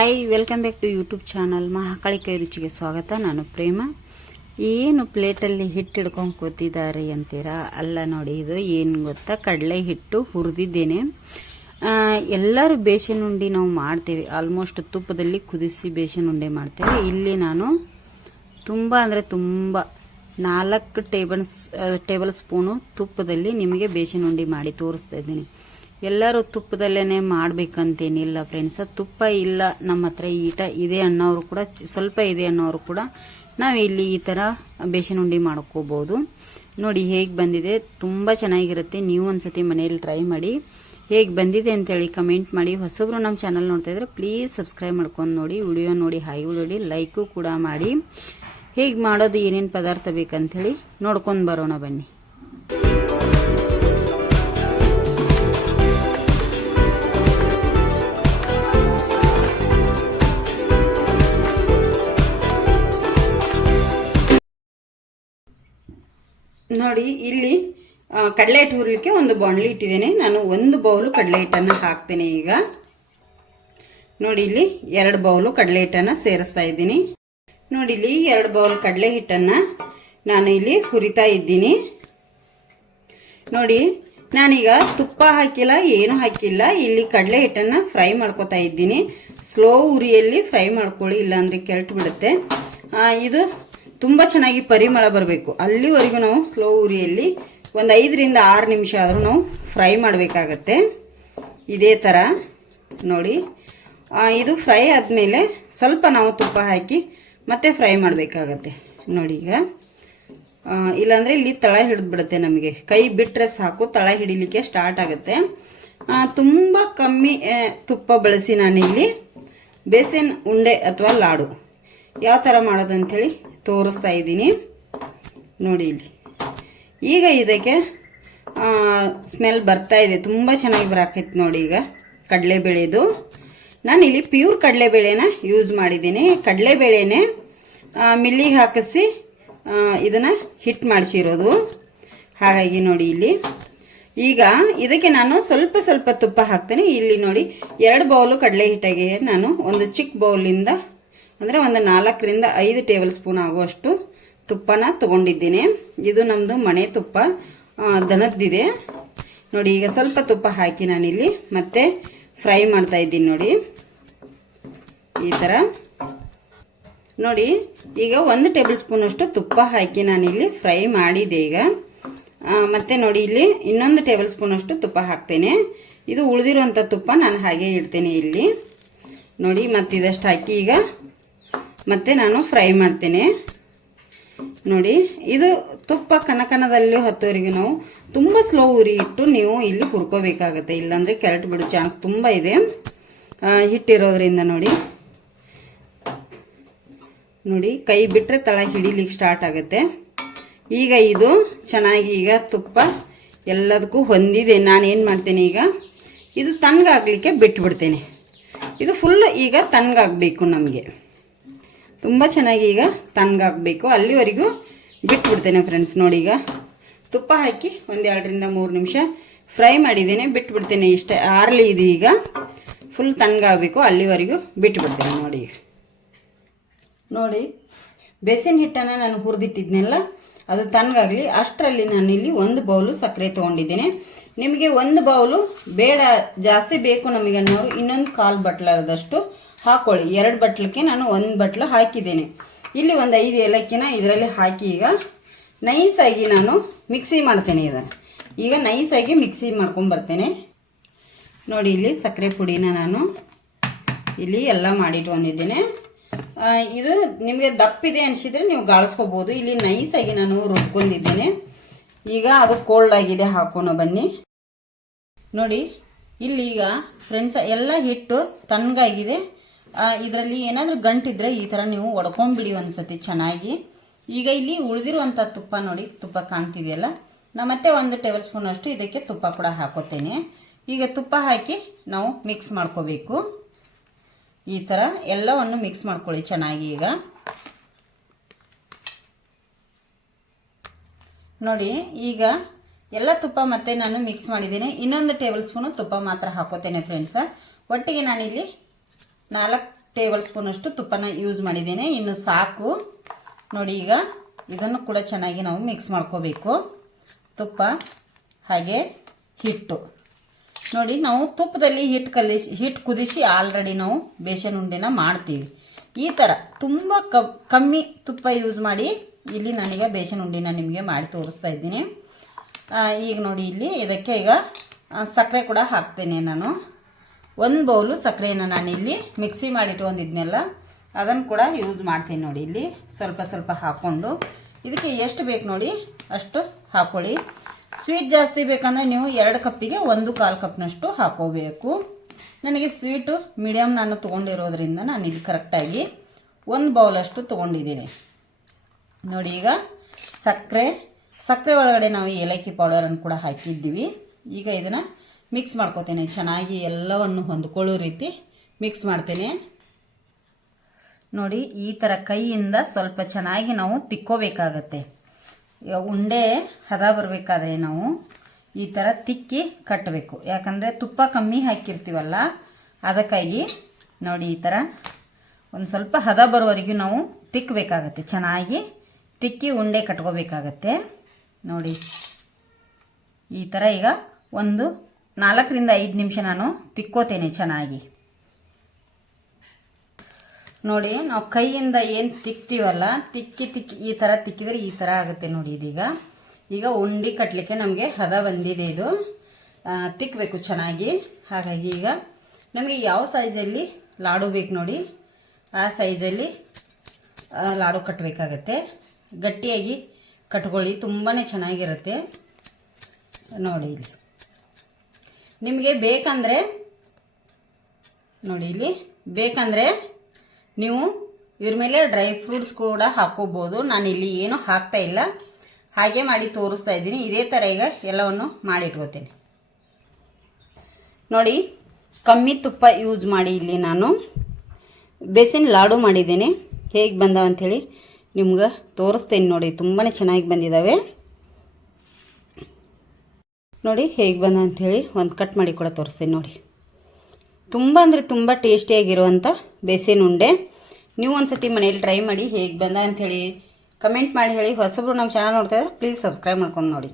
Hi welcome back to YouTube channel ಕೈ ರುಚಿಗೆ ಸ್ವಾಗತ. ನಾನು ಪ್ರೇಮ. ಏನು ಪ್ಲೇಟಲ್ಲಿ ಹಿಟ್ಟು ಹಿಡ್ಕೊಂಡು ಕೂತಿದ್ದಾರೆ ಅಂತೀರಾ? ಅಲ್ಲ ನೋಡಿ, ಇದು ಏನು ಗೊತ್ತಾ? ಕಡಲೆ ಹಿಟ್ಟು ಹುರಿದಿದ್ದೇನೆ. ಎಲ್ಲರೂ ಬೇಸನ್ ಉಂಡೆ ನಾವು ಮಾಡ್ತೇವೆ. ಆಲ್ಮೋಸ್ಟ್ ತುಪ್ಪದಲ್ಲಿ ಕುದಿಸಿ ಬೇಸನ್ ಉಂಡೆ ಮಾಡ್ತೇವೆ. ಇಲ್ಲಿ ನಾನು ತುಂಬ ಅಂದರೆ ತುಂಬ ನಾಲ್ಕು ಟೇಬಲ್ ಟೇಬಲ್ ಸ್ಪೂನು ತುಪ್ಪದಲ್ಲಿ ನಿಮಗೆ ಬೇಸನ್ ಉಂಡೆ ಮಾಡಿ ತೋರಿಸ್ತಾ ಇದ್ದೀನಿ. ಎಲ್ಲರೂ ತುಪ್ಪದಲ್ಲೇನೆ ಮಾಡ್ಬೇಕಂತೇನಿಲ್ಲ ಫ್ರೆಂಡ್ಸ್ ತುಪ್ಪ ಇಲ್ಲ, ನಮ್ಮ ಹತ್ರ ಈಟ ಇದೆ ಅನ್ನೋರು ಕೂಡ, ಸ್ವಲ್ಪ ಇದೆ ಅನ್ನೋರು ಕೂಡ ನಾವು ಇಲ್ಲಿ ಈ ಥರ ಬೇಸನ್ ಉಂಡಿ ಮಾಡ್ಕೋಬಹುದು ನೋಡಿ ಹೇಗೆ ಬಂದಿದೆ, ತುಂಬ ಚೆನ್ನಾಗಿರುತ್ತೆ. ನೀವು ಒಂದ್ಸತಿ ಮನೆಯಲ್ಲಿ ಟ್ರೈ ಮಾಡಿ ಹೇಗೆ ಬಂದಿದೆ ಅಂತೇಳಿ ಕಮೆಂಟ್ ಮಾಡಿ. ಹೊಸಬ್ರು ನಮ್ಮ ಚಾನಲ್ ನೋಡ್ತಾ ಇದ್ರೆ ಪ್ಲೀಸ್ ಸಬ್ಸ್ಕ್ರೈಬ್ ಮಾಡ್ಕೊಂಡು ನೋಡಿ ವಿಡಿಯೋ ನೋಡಿ ಹಾಗೆ ನೋಡಿ ಲೈಕು ಕೂಡ ಮಾಡಿ. ಹೇಗೆ ಮಾಡೋದು, ಏನೇನು ಪದಾರ್ಥ ಬೇಕಂತೇಳಿ ನೋಡ್ಕೊಂಡು ಬರೋಣ ಬನ್ನಿ. ನೋಡಿ, ಇಲ್ಲಿ ಕಡಲೆ ಹಿಟ್ಟು ಹುರ್ಲಿಕ್ಕೆ ಒಂದು ಬಾಣಲಿ ಇಟ್ಟಿದ್ದೇನೆ. ನಾನು ಒಂದು ಬೌಲು ಕಡಲೆ ಹಿಟ್ಟನ್ನು ಹಾಕ್ತೇನೆ ಈಗ. ನೋಡಿ, ಇಲ್ಲಿ ಎರಡು ಬೌಲು ಕಡಲೆ ಹಿಟ್ಟನ್ನು ಸೇರಿಸ್ತಾ ಇದ್ದೀನಿ. ನೋಡಿ, ಇಲ್ಲಿ ಎರಡು ಬೌಲ್ ಕಡಲೆ ಹಿಟ್ಟನ್ನು ನಾನು ಇಲ್ಲಿ ಹುರಿತಾ ಇದ್ದೀನಿ. ನೋಡಿ, ನಾನೀಗ ತುಪ್ಪ ಹಾಕಿಲ್ಲ, ಏನು ಹಾಕಿಲ್ಲ. ಇಲ್ಲಿ ಕಡಲೆ ಹಿಟ್ಟನ್ನು ಫ್ರೈ ಮಾಡ್ಕೋತಾ ಇದ್ದೀನಿ. ಸ್ಲೋ ಉರಿಯಲ್ಲಿ ಫ್ರೈ ಮಾಡ್ಕೊಳ್ಳಿ, ಇಲ್ಲಾಂದರೆ ಕೆರೆಟ್ ಬಿಡುತ್ತೆ. ಇದು ತುಂಬ ಚೆನ್ನಾಗಿ ಪರಿಮಳ ಬರಬೇಕು. ಅಲ್ಲಿವರೆಗೂ ನಾವು ಸ್ಲೋ ಉರಿಯಲ್ಲಿ ಒಂದು ಐದರಿಂದ ಆರು ನಿಮಿಷ ಆದರೂ ನಾವು ಫ್ರೈ ಮಾಡಬೇಕಾಗತ್ತೆ. ಇದೇ ಥರ ನೋಡಿ. ಇದು ಫ್ರೈ ಆದಮೇಲೆ ಸ್ವಲ್ಪ ನಾವು ತುಪ್ಪ ಹಾಕಿ ಮತ್ತೆ ಫ್ರೈ ಮಾಡಬೇಕಾಗತ್ತೆ. ನೋಡಿ ಈಗ. ಇಲ್ಲಾಂದರೆ ಇಲ್ಲಿ ತಳ ಹಿಡಿದ್ಬಿಡುತ್ತೆ ನಮಗೆ. ಕೈ ಬಿಟ್ಟರೆ ಸಾಕು, ತಳ ಹಿಡಿಲಿಕ್ಕೆ ಸ್ಟಾರ್ಟ್ ಆಗುತ್ತೆ. ತುಂಬ ಕಮ್ಮಿ ತುಪ್ಪ ಬಳಸಿ ನಾನಿಲ್ಲಿ ಬೇಸನ್, ಉಂಡೆ ಅಥವಾ ಲಾಡು. ಯಾವ ಥರ ಮಾಡೋದಂಥೇಳಿ ತೋರಿಸ್ತಾ ಇದ್ದೀನಿ. ನೋಡಿ ಇಲ್ಲಿ. ಈಗ ಇದಕ್ಕೆ ಸ್ಮೆಲ್ ಬರ್ತಾ ಇದೆ. ತುಂಬ ಚೆನ್ನಾಗಿ ಬರಾಕೈತೆ ನೋಡಿ ಈಗ ಕಡಲೆಬೇಳೆದು. ಇಲ್ಲಿ ಪ್ಯೂರ್ ಕಡಲೆಬೇಳೆನ ಯೂಸ್ ಮಾಡಿದ್ದೀನಿ. ಕಡಲೆಬೇಳೆನೇ ಮಿಲ್ಲಿಗೆ ಹಾಕಿಸಿ ಇದನ್ನು ಹಿಟ್ ಮಾಡಿಸಿರೋದು. ಹಾಗಾಗಿ ನೋಡಿ ಇಲ್ಲಿ. ಈಗ ಇದಕ್ಕೆ ನಾನು ಸ್ವಲ್ಪ ಸ್ವಲ್ಪ ತುಪ್ಪ ಹಾಕ್ತೇನೆ. ಇಲ್ಲಿ ನೋಡಿ ಎರಡು ಬೌಲು ಕಡಲೆ ಹಿಟ್ಟಿಗೆ ನಾನು ಒಂದು ಚಿಕ್ಕ ಬೌಲಿಂದ ಅಂದರೆ ಒಂದು ನಾಲ್ಕರಿಂದ ಐದು ಟೇಬಲ್ ಸ್ಪೂನ್ ಆಗುವಷ್ಟು ತುಪ್ಪನ ತಗೊಂಡಿದ್ದೀನಿ. ಇದು ನಮ್ಮದು ಮನೆ ತುಪ್ಪ ದನದ್ದಿದೆ. ನೋಡಿ, ಈಗ ಸ್ವಲ್ಪ ತುಪ್ಪ ಹಾಕಿ ನಾನಿಲ್ಲಿ ಮತ್ತೆ ಫ್ರೈ ಮಾಡ್ತಾ ಇದ್ದೀನಿ ನೋಡಿ. ಈ ಥರ ನೋಡಿ, ಈಗ ಒಂದು ಟೇಬಲ್ ಸ್ಪೂನಷ್ಟು ತುಪ್ಪ ಹಾಕಿ ನಾನಿಲ್ಲಿ ಫ್ರೈ ಮಾಡಿದೆ ಈಗ. ಮತ್ತೆ ನೋಡಿ, ಇಲ್ಲಿ ಇನ್ನೊಂದು ಟೇಬಲ್ ಸ್ಪೂನಷ್ಟು ತುಪ್ಪ ಹಾಕ್ತೇನೆ. ಇದು ಉಳಿದಿರುವಂಥ ತುಪ್ಪ ನಾನು ಹಾಗೆ ಇಡ್ತೇನೆ ಇಲ್ಲಿ. ನೋಡಿ, ಮತ್ತಿದಷ್ಟು ಹಾಕಿ ಈಗ ಮತ್ತೆ ನಾನು ಫ್ರೈ ಮಾಡ್ತೇನೆ. ನೋಡಿ, ಇದು ತುಪ್ಪ ಕನಕನದಲ್ಲಿ ಹತ್ತೋರಿಗೆ ನಾವು ತುಂಬ ಸ್ಲೋ ಉರಿ ಇಟ್ಟು ನೀವು ಇಲ್ಲಿ ಹುರ್ಕೋಬೇಕಾಗತ್ತೆ. ಇಲ್ಲಾಂದರೆ ಕೆರೆಟ್ ಬಿಡೋ ಚಾನ್ಸ್ ತುಂಬ ಇದೆ. ಹಿಟ್ಟಿರೋದ್ರಿಂದ ನೋಡಿ. ನೋಡಿ, ಕೈ ಬಿಟ್ಟರೆ ತಳ ಹಿಡಿಲಿಕ್ಕೆ ಸ್ಟಾರ್ಟ್ ಆಗುತ್ತೆ. ಈಗ ಇದು ಚೆನ್ನಾಗಿ ಈಗ ತುಪ್ಪ ಎಲ್ಲದಕ್ಕೂ ಹೊಂದಿದೆ. ನಾನೇನು ಮಾಡ್ತೇನೆ ಈಗ, ಇದು ತಣ್ಣಗಾಗಲಿಕ್ಕೆ ಬಿಟ್ಬಿಡ್ತೇನೆ. ಇದು ಫುಲ್ ಈಗ ತಣ್ಣಗಾಗಬೇಕು ನಮಗೆ. ತುಂಬ ಚೆನ್ನಾಗಿ ಈಗ ತಣ್ಣಗಾಗಬೇಕು. ಅಲ್ಲಿವರೆಗೂ ಬಿಟ್ಬಿಡ್ತೇನೆ ಫ್ರೆಂಡ್ಸ್ ನೋಡಿ ಈಗ. ತುಪ್ಪ ಹಾಕಿ ಒಂದು ಎರಡರಿಂದ ಮೂರು ನಿಮಿಷ ಫ್ರೈ ಮಾಡಿದ್ದೇನೆ. ಬಿಟ್ಬಿಡ್ತೇನೆ ಇಷ್ಟೇ. ಆರ್ಲಿ ಇದು ಈಗ. ಫುಲ್ ತಣ್ಣಗಾಗಬೇಕು. ಅಲ್ಲಿವರೆಗೂ ಬಿಟ್ಬಿಡ್ತೇನೆ ನೋಡಿ ಈಗ. ನೋಡಿ, ಬೇಸಿನ ಹಿಟ್ಟನ್ನು ನಾನು ಹುರಿದಿಟ್ಟಿದ್ನೆಲ್ಲ, ಅದು ತಣ್ಣಗಾಗಲಿ. ಅಷ್ಟರಲ್ಲಿ ನಾನಿಲ್ಲಿ ಒಂದು ಬೌಲು ಸಕ್ಕರೆ ತೊಗೊಂಡಿದ್ದೇನೆ. ನಿಮಗೆ ಒಂದು ಬೌಲು ಬೇಡ ಜಾಸ್ತಿ ಬೇಕು ನಮಗೆ ಅನ್ನೋರು ಇನ್ನೊಂದು ಕಾಲು ಬಟ್ಲಾರದಷ್ಟು ಹಾಕೊಳ್ಳಿ. ಎರಡು ಬಟ್ಲಕ್ಕೆ ನಾನು ಒಂದು ಬಟ್ಲು ಹಾಕಿದ್ದೇನೆ. ಇಲ್ಲಿ ಒಂದು ಐದು ಏಲಕ್ಕಿನ ಇದರಲ್ಲಿ ಹಾಕಿ ಈಗ ನೈಸಾಗಿ ನಾನು ಮಿಕ್ಸಿ ಮಾಡ್ತೇನೆ ಇದನ್ನು ಈಗ ನೈಸಾಗಿ ಮಿಕ್ಸಿ ಮಾಡ್ಕೊಂಬರ್ತೇನೆ ನೋಡಿ, ಇಲ್ಲಿ ಸಕ್ಕರೆ ಪುಡಿನ ನಾನು ಇಲ್ಲಿ ಎಲ್ಲ ಮಾಡಿಟ್ಕೊಂಡಿದ್ದೇನೆ ಇದು ನಿಮಗೆ ದಪ್ಪಿದೆ ಅನಿಸಿದರೆ ನೀವು ಗಾಳಿಸ್ಕೋಬೋದು. ಇಲ್ಲಿ ನೈಸಾಗಿ ನಾನು ರುಬ್ಕೊಂಡಿದ್ದೇನೆ. ಈಗ ಅದು ಕೋಲ್ಡ್ ಆಗಿದೆ, ಹಾಕೋಣ ಬನ್ನಿ. ನೋಡಿ, ಇಲ್ಲಿ ಈಗ ಫ್ರೆಂಡ್ಸ್ ಎಲ್ಲ ಹಿಟ್ಟು ತಣ್ಣಗಾಗಿದೆ. ಇದರಲ್ಲಿ ಏನಾದರೂ ಗಂಟಿದ್ರೆ ಈ ಥರ ನೀವು ಒಡ್ಕೊಂಬಿಡಿ ಒಂದ್ಸತಿ ಚೆನ್ನಾಗಿ. ಈಗ ಇಲ್ಲಿ ಉಳಿದಿರುವಂಥ ತುಪ್ಪ ನೋಡಿ, ತುಪ್ಪ ಕಾಣ್ತಿದೆಯಲ್ಲ? ನಾ ಮತ್ತೆ ಒಂದು ಟೇಬಲ್ ಸ್ಪೂನ್ ಅಷ್ಟು ಇದಕ್ಕೆ ತುಪ್ಪ ಕೂಡ ಹಾಕೋತೇನೆ. ಈಗ ತುಪ್ಪ ಹಾಕಿ ನಾವು ಮಿಕ್ಸ್ ಮಾಡ್ಕೋಬೇಕು. ಈ ಥರ ಎಲ್ಲವನ್ನು ಮಿಕ್ಸ್ ಮಾಡ್ಕೊಳ್ಳಿ ಚೆನ್ನಾಗಿ ಈಗ. ನೋಡಿ, ಈಗ ಎಲ್ಲ ತುಪ್ಪ ಮತ್ತೆ ನಾನು ಮಿಕ್ಸ್ ಮಾಡಿದ್ದೀನಿ. ಇನ್ನೊಂದು ಟೇಬಲ್ ಸ್ಪೂನು ತುಪ್ಪ ಮಾತ್ರ ಹಾಕೋತೇನೆ ಫ್ರೆಂಡ್ಸ ಒಟ್ಟಿಗೆ ನಾನಿಲ್ಲಿ ನಾಲ್ಕು ಟೇಬಲ್ ಸ್ಪೂನಷ್ಟು ತುಪ್ಪನ ಯೂಸ್ ಮಾಡಿದ್ದೇನೆ. ಇನ್ನು ಸಾಕು. ನೋಡಿ, ಈಗ ಇದನ್ನು ಕೂಡ ಚೆನ್ನಾಗಿ ನಾವು ಮಿಕ್ಸ್ ಮಾಡ್ಕೋಬೇಕು. ತುಪ್ಪ ಹಾಗೆ ಹಿಟ್ಟು. ನೋಡಿ, ನಾವು ತುಪ್ಪದಲ್ಲಿ ಹಿಟ್ಟು ಕಲಿಸಿ ಹಿಟ್ಟು ಕುದಿಸಿ ಆಲ್ರೆಡಿ ನಾವು ಬೇಸನ್ ಉಂಡೆನ ಮಾಡ್ತೀವಿ. ಈ ಥರ ತುಂಬ ಕಮ್ಮಿ ತುಪ್ಪ ಯೂಸ್ ಮಾಡಿ ಇಲ್ಲಿ ನಾನೀಗ ಬೇಸನ್ ಉಂಡಿನ ನಿಮಗೆ ಮಾಡಿ ತೋರಿಸ್ತಾ ಇದ್ದೀನಿ. ಈಗ ನೋಡಿ ಇಲ್ಲಿ ಇದಕ್ಕೆ ಈಗ ಸಕ್ಕರೆ ಕೂಡ ಹಾಕ್ತೇನೆ ನಾನು. ಒಂದು ಬೌಲು ಸಕ್ಕರೆಯನ್ನು ನಾನು ಇಲ್ಲಿ ಮಿಕ್ಸಿ ಮಾಡಿಟ್ಕೊಂಡಿದ್ನೆಲ್ಲ ಅದನ್ನು ಕೂಡ ಯೂಸ್ ಮಾಡ್ತೀನಿ ನೋಡಿ ಇಲ್ಲಿ, ಸ್ವಲ್ಪ ಸ್ವಲ್ಪ ಹಾಕ್ಕೊಂಡು. ಇದಕ್ಕೆ ಎಷ್ಟು ಬೇಕು ನೋಡಿ, ಅಷ್ಟು ಹಾಕ್ಕೊಳ್ಳಿ ಸ್ವೀಟ್ ಜಾಸ್ತಿ ಬೇಕಂದರೆ ನೀವು ಎರಡು ಕಪ್ಪಿಗೆ ಒಂದು ಕಾಲು ಕಪ್ನಷ್ಟು ಹಾಕೋಬೇಕು. ನನಗೆ ಸ್ವೀಟು ಮೀಡಿಯಮ್ ನಾನು ತೊಗೊಂಡಿರೋದ್ರಿಂದ ನಾನು ಇಲ್ಲಿ ಕರೆಕ್ಟಾಗಿ ಒಂದು ಬೌಲಷ್ಟು ತೊಗೊಂಡಿದ್ದೀನಿ. ನೋಡಿ ಈಗ ಸಕ್ಕರೆ. ಸಕ್ಕರೆ ಒಳಗಡೆ ನಾವು ಏಲಕ್ಕಿ ಪೌಡರನ್ನು ಕೂಡ ಹಾಕಿದ್ದೀವಿ. ಈಗ ಇದನ್ನು ಮಿಕ್ಸ್ ಮಾಡ್ಕೋತೇನೆ. ಚೆನ್ನಾಗಿ ಎಲ್ಲವನ್ನು ಹೊಂದ್ಕೊಳ್ಳೋ ರೀತಿ ಮಿಕ್ಸ್ ಮಾಡ್ತೇನೆ. ನೋಡಿ, ಈ ಥರ ಕೈಯಿಂದ ಸ್ವಲ್ಪ ಚೆನ್ನಾಗಿ ನಾವು ತಿಕ್ಕೋಬೇಕಾಗತ್ತೆ. ಉಂಡೆ ಹದ ಬರಬೇಕಾದ್ರೆ ನಾವು ಈ ಥರ ತಿಕ್ಕಿ ಕಟ್ಟಬೇಕು. ಯಾಕಂದರೆ ತುಪ್ಪ ಕಮ್ಮಿ ಹಾಕಿರ್ತೀವಲ್ಲ, ಅದಕ್ಕಾಗಿ ನೋಡಿ ಈ ಥರ ಒಂದು ಸ್ವಲ್ಪ ಹದ ಬರೋವರೆಗೂ ನಾವು ತಿಕ್ಕಬೇಕಾಗತ್ತೆ. ಚೆನ್ನಾಗಿ ತಿಕ್ಕಿ ಉಂಡೆ ಕಟ್ಕೋಬೇಕಾಗತ್ತೆ. ನೋಡಿ, ಈ ಥರ ಈಗ ಒಂದು ನಾಲ್ಕರಿಂದ ಐದು ನಿಮಿಷ ನಾನು ತಿಕ್ಕೋತೇನೆ ಚೆನ್ನಾಗಿ. ನೋಡಿ, ನಾವು ಕೈಯಿಂದ ಏನು ತಿಕ್ತೀವಲ್ಲ, ತಿಕ್ಕಿ ತಿಕ್ಕಿ ಈ ಥರ ತಿಕ್ಕಿದರೆ ಈ ಥರ ಆಗುತ್ತೆ ನೋಡಿ ಇದೀಗ. ಈಗ ಉಂಡೆ ಕಟ್ಟಲಿಕ್ಕೆ ನಮಗೆ ಹದ ಬಂದಿದೆ ಇದು. ತಿಕ್ಕಬೇಕು ಚೆನ್ನಾಗಿ. ಹಾಗಾಗಿ ಈಗ ನಮಗೆ ಯಾವ ಸೈಜಲ್ಲಿ ಲಾಡು ಬೇಕು ನೋಡಿ, ಆ ಸೈಜಲ್ಲಿ ಲಾಡು ಕಟ್ಟಬೇಕಾಗತ್ತೆ ಗಟ್ಟಿಯಾಗಿ ಕಟ್ಕೊಳ್ಳಿ ತುಂಬಾ ಚೆನ್ನಾಗಿರುತ್ತೆ. ನೋಡಿ ಇಲ್ಲಿ. ನಿಮಗೆ ಬೇಕಂದರೆ, ನೋಡಿ ಇಲ್ಲಿ, ಬೇಕಂದರೆ ನೀವು ಇದ್ರ ಮೇಲೆ ಡ್ರೈ ಫ್ರೂಟ್ಸ್ ಕೂಡ ಹಾಕೋಬೋದು. ನಾನು ಇಲ್ಲಿ ಏನು ಹಾಕ್ತಾ ಇಲ್ಲ. ಹಾಗೆ ಮಾಡಿ ತೋರಿಸ್ತಾ ಇದ್ದೀನಿ. ಇದೇ ಥರ ಈಗ ಎಲ್ಲವನ್ನು ಮಾಡಿಟ್ಕೋತೀನಿ. ನೋಡಿ, ಕಮ್ಮಿ ತುಪ್ಪ ಯೂಸ್ ಮಾಡಿ ಇಲ್ಲಿ ನಾನು. ಬೇಸಿನ ಲಾಡು ಮಾಡಿದ್ದೀನಿ. ಹೇಗೆ ಬಂದಾವ ಅಂಥೇಳಿ ನಿಮ್ಗೆ ತೋರಿಸ್ತೇನೆ ನೋಡಿ ತುಂಬಾ ಚೆನ್ನಾಗಿ ಬಂದಿದ್ದಾವೆ ನೋಡಿ ಹೇಗೆ ಬಂದ ಅಂಥೇಳಿ ಒಂದು ಕಟ್ ಮಾಡಿ ಕೂಡ ತೋರಿಸ್ತೀನಿ ನೋಡಿ. ತುಂಬ ಅಂದರೆ ತುಂಬ ಟೇಸ್ಟಿಯಾಗಿರುವಂಥ ಬೇಸಿನ ಉಂಡೆ. ನೀವು ಒಂದು ಸತಿ ಮನೇಲಿ ಟ್ರೈ ಮಾಡಿ ಹೇಗೆ ಬಂದ ಅಂಥೇಳಿ ಕಮೆಂಟ್ ಮಾಡಿ ಹೇಳಿ. ಹೊಸಬ್ರು ನಮ್ಮ ಚಾನಲ್ ನೋಡ್ತಾ ಇದ್ರೆ ಪ್ಲೀಸ್ ಸಬ್ಸ್ಕ್ರೈಬ್ ಮಾಡ್ಕೊಂಡು ನೋಡಿ.